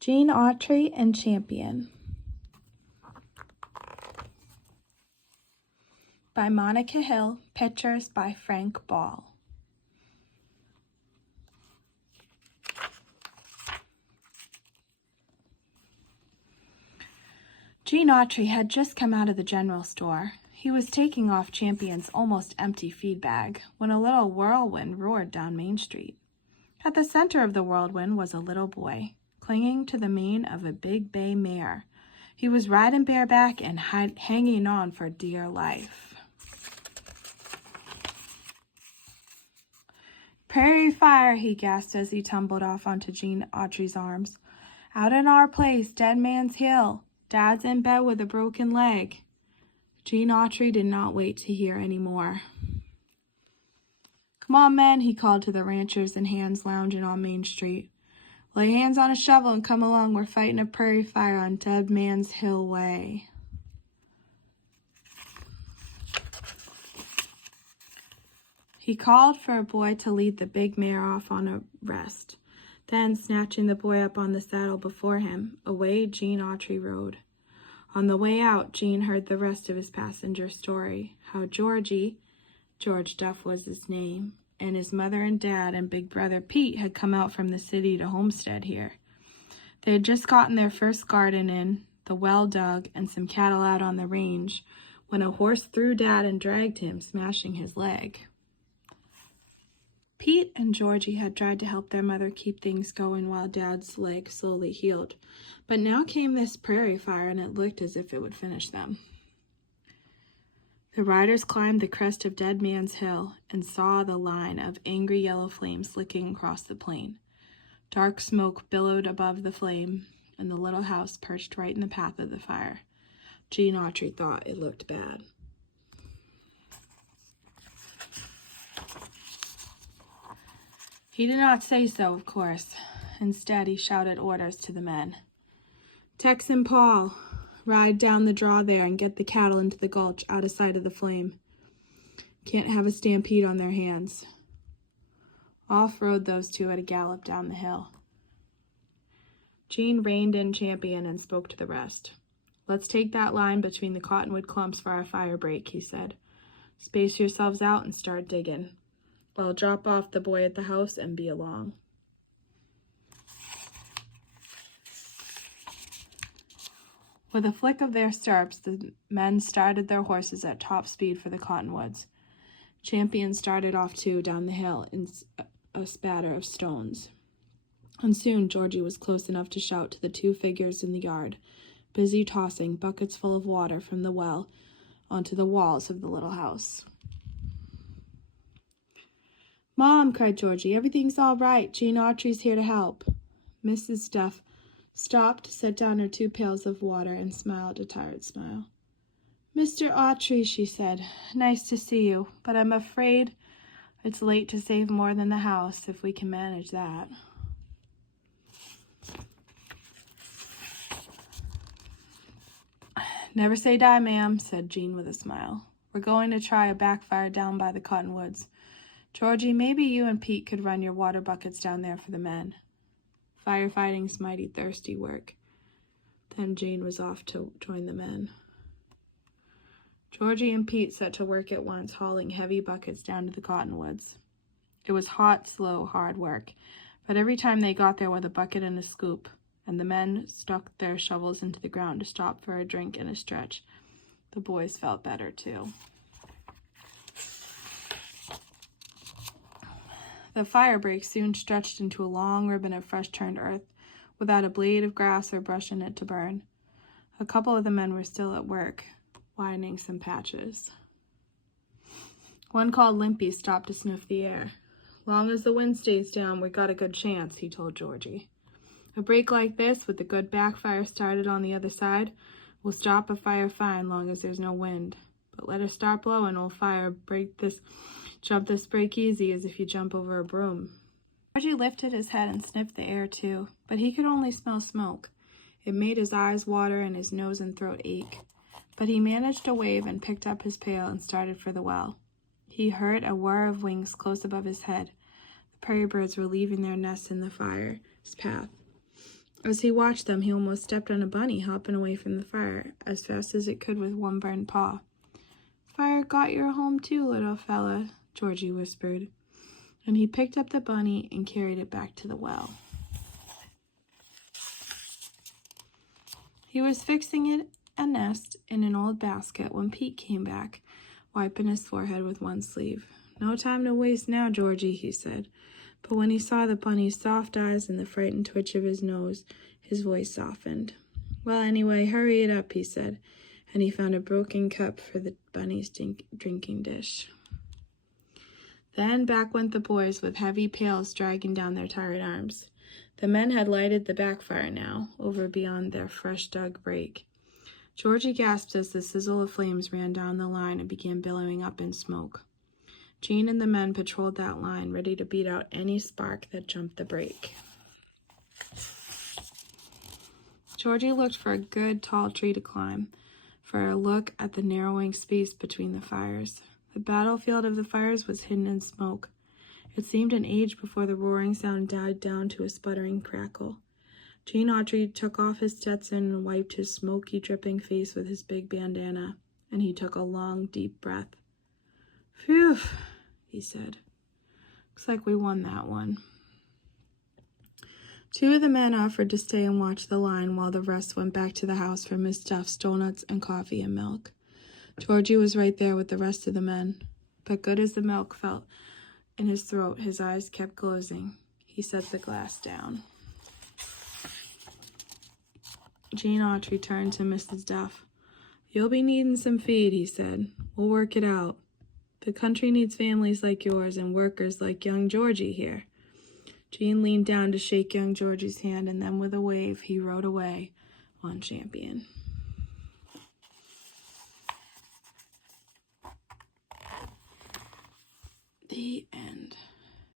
Gene Autry and Champion by Monica Hill, pictures by Frank Ball. Gene Autry had just come out of the general store. He was taking off Champion's almost empty feed bag when a little whirlwind roared down Main Street. At the center of the whirlwind was a little boy, clinging to the mane of a big bay mare. He was riding bareback and hanging on for dear life. "Prairie fire," he gasped as he tumbled off onto Gene Autry's arms. "Out in our place, Dead Man's Hill. Dad's in bed with a broken leg." Gene Autry did not wait to hear any more. "Come on, men," he called to the ranchers and hands lounging on Main Street. "Lay hands on a shovel and come along. We're fighting a prairie fire on Dead Man's Hill Way." He called for a boy to lead the big mare off on a rest. Then, snatching the boy up on the saddle before him, away Gene Autry rode. On the way out, Gene heard the rest of his passenger's story, how George Duff was his name, and his mother and dad and big brother Pete had come out from the city to homestead here. They had just gotten their first garden in, the well dug, and some cattle out on the range, when a horse threw Dad and dragged him, smashing his leg. Pete and Georgie had tried to help their mother keep things going while Dad's leg slowly healed, but now came this prairie fire and it looked as if it would finish them. The riders climbed the crest of Dead Man's Hill and saw the line of angry yellow flames licking across the plain. Dark smoke billowed above the flame, and the little house perched right in the path of the fire. Gene Autry thought it looked bad. He did not say so, of course. Instead, he shouted orders to the men. "Tex and Paul, ride down the draw there and get the cattle into the gulch out of sight of the flame. Can't have a stampede on their hands." Off rode those two at a gallop down the hill. Gene reined in Champion and spoke to the rest. "Let's take that line between the cottonwood clumps for our fire break," he said. "Space yourselves out and start digging. I'll drop off the boy at the house and be along." With a flick of their stirrups, the men started their horses at top speed for the cottonwoods. Champion started off too down the hill in a spatter of stones. And soon Georgie was close enough to shout to the two figures in the yard, busy tossing buckets full of water from the well onto the walls of the little house. "Mom," cried Georgie, "everything's all right. Gene Autry's here to help." Mrs. Duff stopped, set down her 2 pails of water, and smiled a tired smile. "Mr. Autry," she said, "nice to see you, but I'm afraid it's late to save more than the house, if we can manage that." "Never say die, ma'am," said Gene with a smile. "We're going to try a backfire down by the cottonwoods. Georgie, maybe you and Pete could run your water buckets down there for the men. Firefighting's mighty thirsty work." Then Gene was off to join the men. Georgie and Pete set to work at once, hauling heavy buckets down to the cottonwoods. It was hot, slow, hard work, but every time they got there with a bucket and a scoop, and the men stuck their shovels into the ground to stop for a drink and a stretch, the boys felt better too. The fire break soon stretched into a long ribbon of fresh-turned earth, without a blade of grass or brush in it to burn. A couple of the men were still at work, widening some patches. One called Limpy stopped to sniff the air. "Long as the wind stays down, we got a good chance," he told Georgie. "A break like this, with a good backfire started on the other side, will stop a fire fine long as there's no wind. But let her start blowing, old fire, jump this break easy as if you jump over a broom." Georgie lifted his head and sniffed the air too, but he could only smell smoke. It made his eyes water and his nose and throat ache. But he managed to wave and picked up his pail and started for the well. He heard a whir of wings close above his head. The prairie birds were leaving their nests in the fire's path. As he watched them, he almost stepped on a bunny hopping away from the fire as fast as it could with one burned paw. "Fire got your home too, little fella," Georgie whispered, and he picked up the bunny and carried it back to the well. He was fixing a nest in an old basket when Pete came back, wiping his forehead with one sleeve. "No time to waste now, Georgie," he said. But when he saw the bunny's soft eyes and the frightened twitch of his nose, his voice softened. "Well, anyway, hurry it up," he said, and he found a broken cup for the bunny's drinking dish. Then back went the boys with heavy pails dragging down their tired arms. The men had lighted the backfire now, over beyond their fresh-dug break. Georgie gasped as the sizzle of flames ran down the line and began billowing up in smoke. Jean and the men patrolled that line, ready to beat out any spark that jumped the break. Georgie looked for a good, tall tree to climb, for a look at the narrowing space between the fires. The battlefield of the fires was hidden in smoke. It seemed an age before the roaring sound died down to a sputtering crackle. Gene Autry took off his Stetson and wiped his smoky, dripping face with his big bandana, and he took a long, deep breath. "Phew," he said. "Looks like we won that one." Two of the men offered to stay and watch the line while the rest went back to the house for Miss Duff's donuts and coffee and milk. Georgie was right there with the rest of the men, but good as the milk felt in his throat, his eyes kept closing. He set the glass down. Gene Autry turned to Mrs. Duff. "You'll be needing some feed," he said. "We'll work it out. The country needs families like yours and workers like young Georgie here." Gene leaned down to shake young Georgie's hand, and then with a wave, he rode away on Champion. The end.